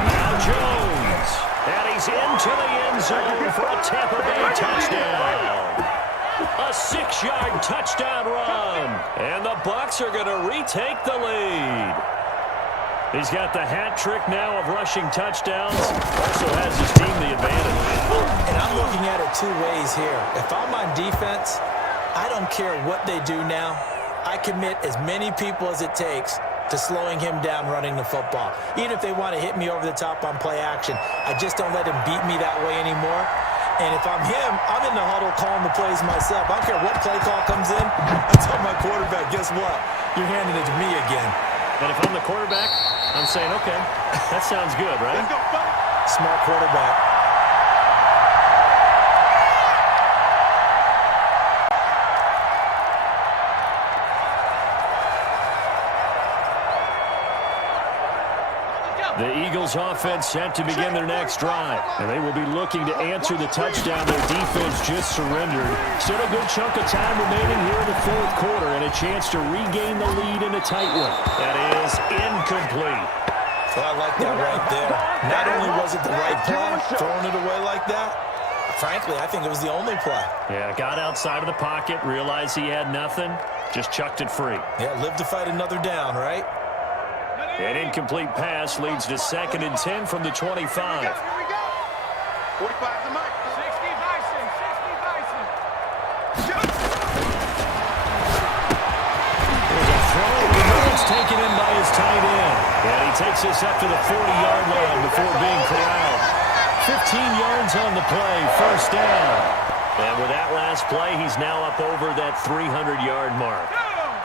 Now Jones, and he's into the touchdown. A 6-yard touchdown run. And the Bucs are going to retake the lead. He's got the hat trick now of rushing touchdowns. Also has his team the advantage. And I'm looking at it two ways here. If I'm on defense, I don't care what they do now. I commit as many people as it takes to slowing him down running the football. Even if they want to hit me over the top on play action, I just don't let him beat me that way anymore. And if I'm him, I'm in the huddle calling the plays myself. I don't care what play call comes in. I tell my quarterback, guess what? You're handing it to me again. And if I'm the quarterback, I'm saying, okay, that sounds good, right? Smart quarterback. The Eagles offense set to begin their next drive. And they will be looking to answer the touchdown their defense just surrendered. Still a good chunk of time remaining here in the fourth quarter and a chance to regain the lead in a tight one. That is incomplete. Well, I like that right there. Not only was it the right play, throwing it away like that, frankly, I think it was the only play. Yeah, got outside of the pocket, realized he had nothing, just chucked it free. Yeah, live to fight another down, right? An incomplete pass leads to 2nd and 10 from the 25. Here we go. 45 to Mike. 60 Bison. 60 Bison. There's a throw. It's taken in by his tight end. And he takes us up to the 40-yard line before being corralled. 15 yards on the play, first down. And with that last play, he's now up over that 300-yard mark.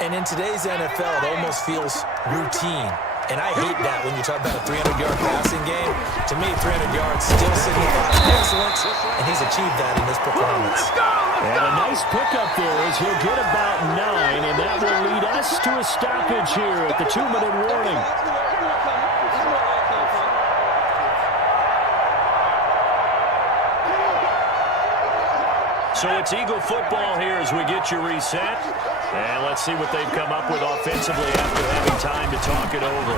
And in today's NFL, it almost feels routine. And I hate that when you talk about a 300-yard passing game. To me, 300 yards still signifies excellence, and he's achieved that in this performance. And a nice pickup there as he'll get about 9, and that will lead us to a stoppage here at the 2-minute warning. So it's Eagle football here as we get you reset. And let's see what they've come up with offensively after having time to talk it over.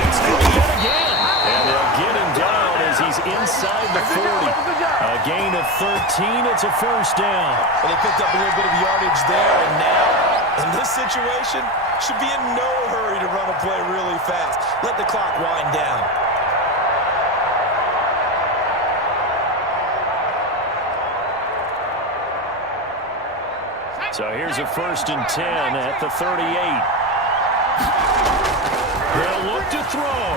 It's good again. And they'll get him down as he's inside the 40. A gain of 13. It's a first down. Well, they picked up a little bit of yardage there, and now, in this situation, should be in no hurry to run a play really fast. Let the clock wind down. So here's a 1st and 10 at the 38. They'll look to throw.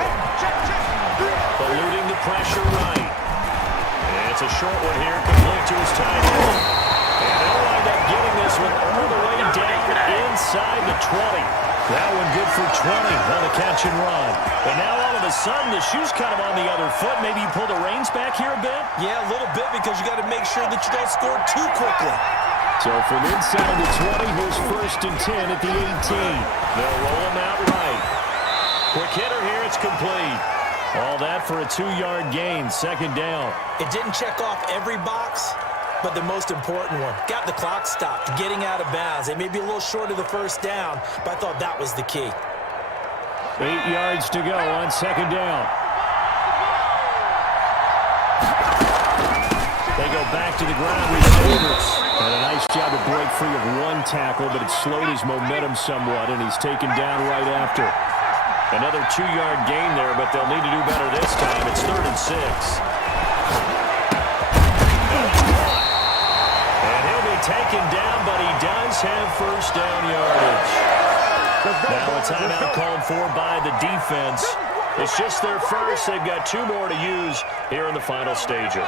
Eluding the pressure right. And it's a short one here, complete to his tight end. And they'll wind up getting this one all the way down inside the 20. That one good for 20 on the catch and run. And now all of a sudden the shoe's kind of on the other foot. Maybe you pull the reins back here a bit? Yeah, a little bit, because you got to make sure that you don't score too quickly. So from inside the 20, here's 1st and 10 at the 18. They'll roll him out right. Quick hitter here, it's complete. All that for a 2-yard gain, 2nd down. It didn't check off every box, but the most important one. Got the clock stopped, getting out of bounds. They may be a little short of the first down, but I thought that was the key. 8 yards to go on 2nd down. They go back to the ground, receivers. And a nice job to break free of one tackle, but it slowed his momentum somewhat, and he's taken down right after. Another 2-yard gain there, but they'll need to do better this time. It's 3rd and 6. And he'll be taken down, but he does have first down yardage. Now a timeout called for by the defense. It's just their first. They've got 2 more to use here in the final stages.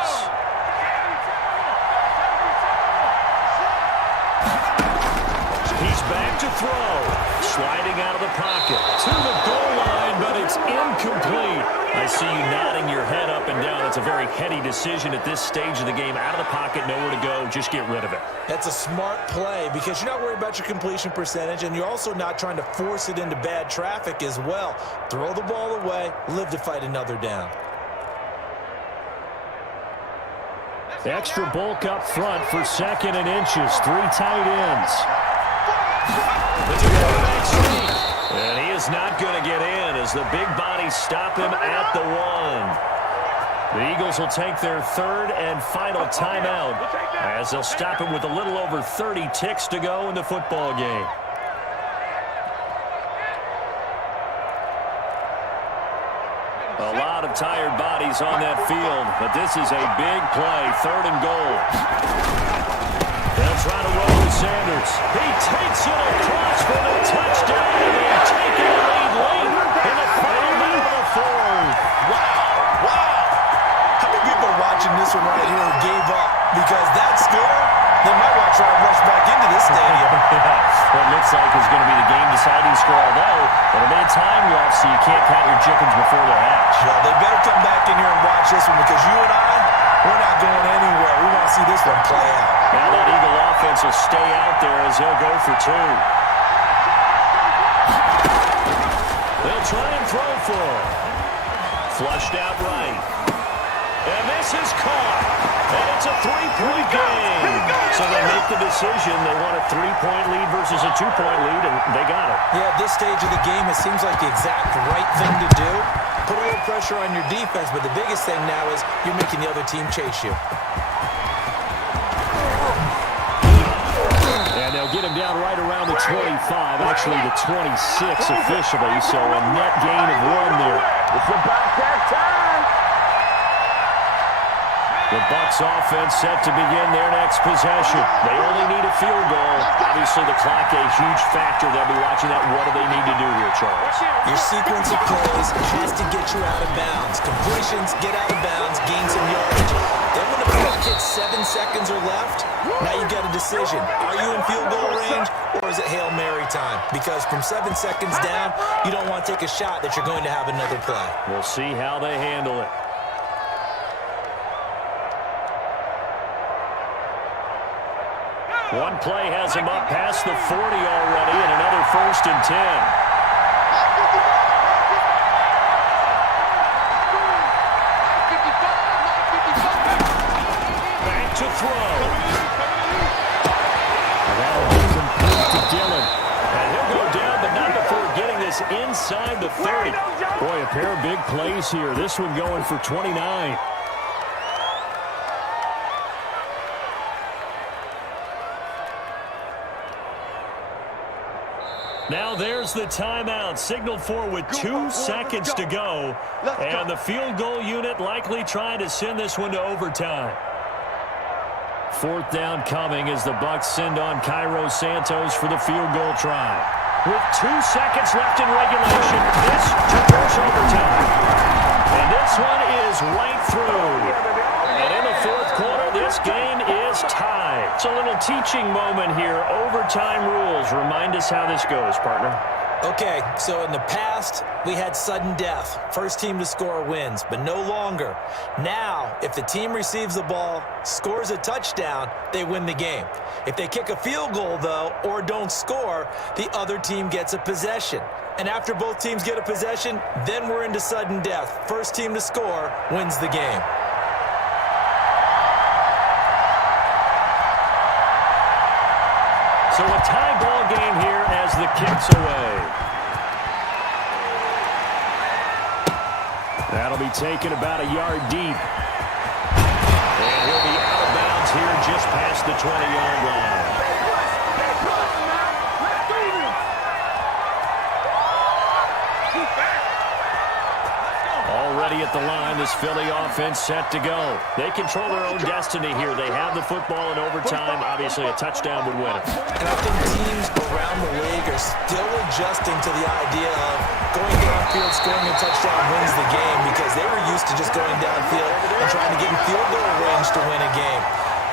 He's back to throw. Sliding out of the pocket to the goal line, but it's incomplete. I see you nodding your head up and down. It's a very heady decision at this stage of the game. Out of the pocket, nowhere to go. Just get rid of it. That's a smart play because you're not worried about your completion percentage, and you're also not trying to force it into bad traffic as well. Throw the ball away, live to fight another down. Extra bulk up front for 2nd and inches. 3 tight ends. And he is not going to get in as the big bodies stop him at the 1. The Eagles will take their third and final timeout as they'll stop it with a little over 30 ticks to go in the football game. A lot of tired bodies on that field, but this is a big play, 3rd and goal. They'll try to roll with Sanders. He takes it across for the touchdown, and they've taken the lead late in the final minute of the 4th. Wow. How many people watching this one right here gave up? Because that score, they might want to try and rush back into this stadium. What looks like is going to be the game-deciding score, although there remains time left, so you can't count your chickens before they hatch. Well, they better come back in here and watch this one because you and I, we're not going anywhere. We want to see this one play out. Now that Eagle offense will stay out there as he'll go for 2. They'll try and throw for it. Flushed out right. And this is caught. And it's a 3-point game. So they make the decision. They want a 3-point lead versus a 2-point lead, and they got it. Yeah, at this stage of the game, it seems like the exact right thing to do. Put a little pressure on your defense, but the biggest thing now is you're making the other team chase you. And they'll get him down right around the 25, actually the 26 officially, so a net gain of 1 there. It's about that time. The Bucs offense set to begin their next possession. They only need a field goal. Obviously, the clock a huge factor. They'll be watching that. What do they need to do here, Charles? Your sequence of plays has to get you out of bounds. Completions, get out of bounds, gain some yardage. Then when the clock hits 7 seconds or left, now you got a decision. Are you in field goal range, or is it Hail Mary time? Because from 7 seconds down, you don't want to take a shot that you're going to have another play. We'll see how they handle it. One play has him up past the 40 already, and another 1st and 10. Back to throw. That'll be complete to Dillon. And he'll go down, but not before getting this inside the 30. Boy, a pair of big plays here. This one going for 29. Now there's the timeout, signaled for with 2 seconds to go. And the field goal unit likely trying to send this one to overtime. 4th down coming as the Bucs send on Cairo Santos for the field goal try. With 2 seconds left in regulation, this to force overtime. And this one is right through. And in the 4th quarter, this game is tied. It's a little teaching moment here. Overtime rules. Remind us how this goes, partner. Okay, so in the past, we had sudden death. First team to score wins, but no longer. Now, if the team receives the ball, scores a touchdown, they win the game. If they kick a field goal, though, or don't score, the other team gets a possession. And after both teams get a possession, then we're into sudden death. First team to score wins the game. So a tie ball game here as the kick's away. That'll be taken about a yard deep. And he'll be out of bounds here just past the 20-yard line. Already at the line, this Philly offense set to go. They control their own destiny here. They have the football in overtime. Obviously, a touchdown would win it. And I think teams around the league are still adjusting to the idea of going downfield, scoring a touchdown wins the game because they were used to just going downfield and trying to get in field goal range to win a game.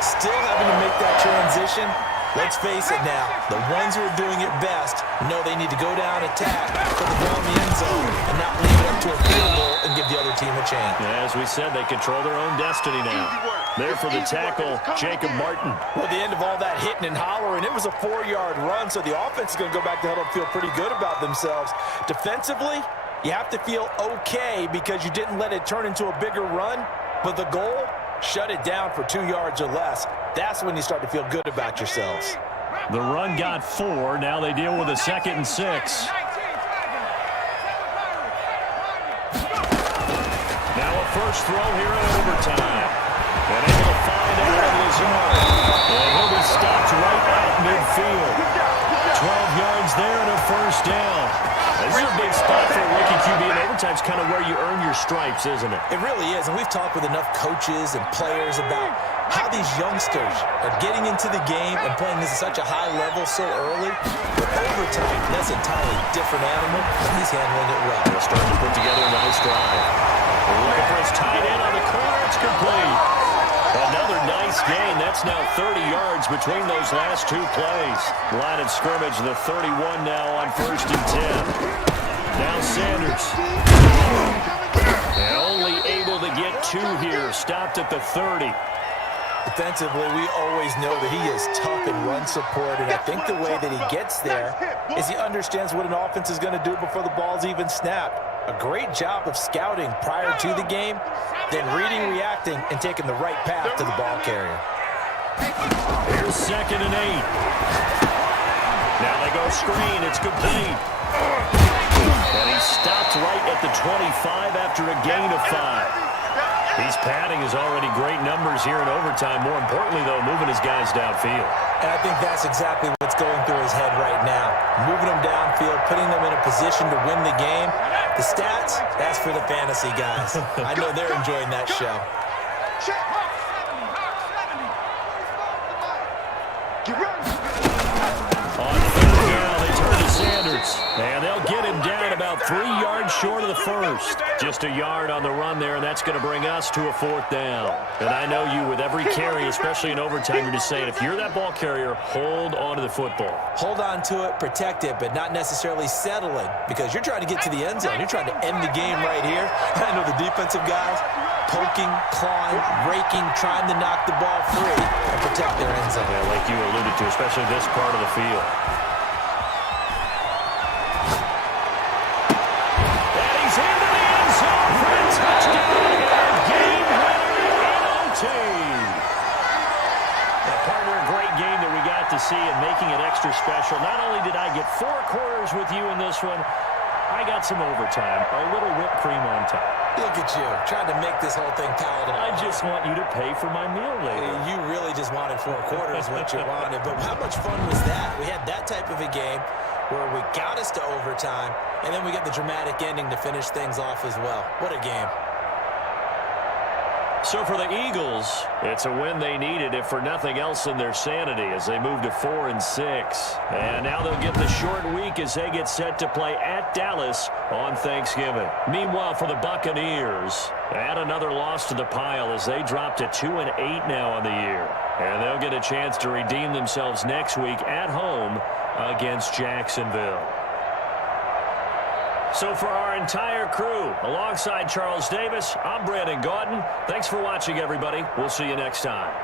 Still having to make that transition. Let's face it now, the ones who are doing it best know they need to go down, attack, put the ball in the end zone, and not leave it up to a field goal and give the other team a chance. As we said, they control their own destiny now. There for the tackle, Jacob Martin. Well, the end of all that hitting and hollering, it was a 4-yard run, so the offense is going to go back to huddle and feel pretty good about themselves. Defensively, you have to feel okay because you didn't let it turn into a bigger run, but the goal, shut it down for 2 yards or less. That's when you start to feel good about yourselves. The run got 4. Now they deal with a 2nd and 6. Now a first throw here in overtime. And able to find Adam Lazard. And he'll be stopped right at midfield. 12 yards there and a first down. This is a big spot for a rookie QB in overtime. It's kind of where you earn your stripes, isn't it? It really is, and we've talked with enough coaches and players about how these youngsters are getting into the game and playing this at such a high level so early. But overtime, that's an entirely different animal, and he's handling it well. They're starting to put together a nice drive. Looking for his tight end on the corner. It's complete. Another nice gain. That's now 30 yards between those last two plays. Line of scrimmage, the 31 now on 1st and 10. Now Sanders. And only able to get 2 here. Stopped at the 30. Defensively, we always know that he is tough in run support, and I think the way that he gets there is he understands what an offense is going to do before the ball's even snapped. A great job of scouting prior to the game, then reading, reacting, and taking the right path to the ball carrier. Here's 2nd and 8. Now they go screen. It's complete. And he stopped right at the 25 after a gain of 5. He's padding his already great numbers here in overtime. More importantly, though, moving his guys downfield. And I think that's exactly what's going through his head right now. Moving them downfield, putting them in a position to win the game. The stats, that's for the fantasy guys. I know they're enjoying that show. On 3rd down, they turn to Sanders. And they'll get him down about 3 yards short of the first. Just a yard on the run there, and that's going to bring us to a 4th down. And I know you, with every carry, especially in overtime, you're just saying, if you're that ball carrier, hold on to the football. Hold on to it, protect it, but not necessarily settling, because you're trying to get to the end zone. You're trying to end the game right here. I know the defensive guys poking, clawing, raking, trying to knock the ball free and protect their end zone. Yeah, like you alluded to, especially this part of the field. To see and making it extra special. Not only did I get 4 quarters with you in this one, I got some overtime, a little whipped cream on top. Look at you, trying to make this whole thing palatable. I just want you to pay for my meal later. You really just wanted 4 quarters, what you wanted. But how much fun was that? We had that type of a game where we got us to overtime, and then we got the dramatic ending to finish things off as well. What a game. So for the Eagles, it's a win they needed, if for nothing else than their sanity, as they move to 4 and 6. And now they'll get the short week as they get set to play at Dallas on Thanksgiving. Meanwhile, for the Buccaneers, add another loss to the pile as they drop to 2 and 8 now on the year. And they'll get a chance to redeem themselves next week at home against Jacksonville. So for our entire crew, alongside Charles Davis, I'm Brandon Gaudin. Thanks for watching, everybody. We'll see you next time.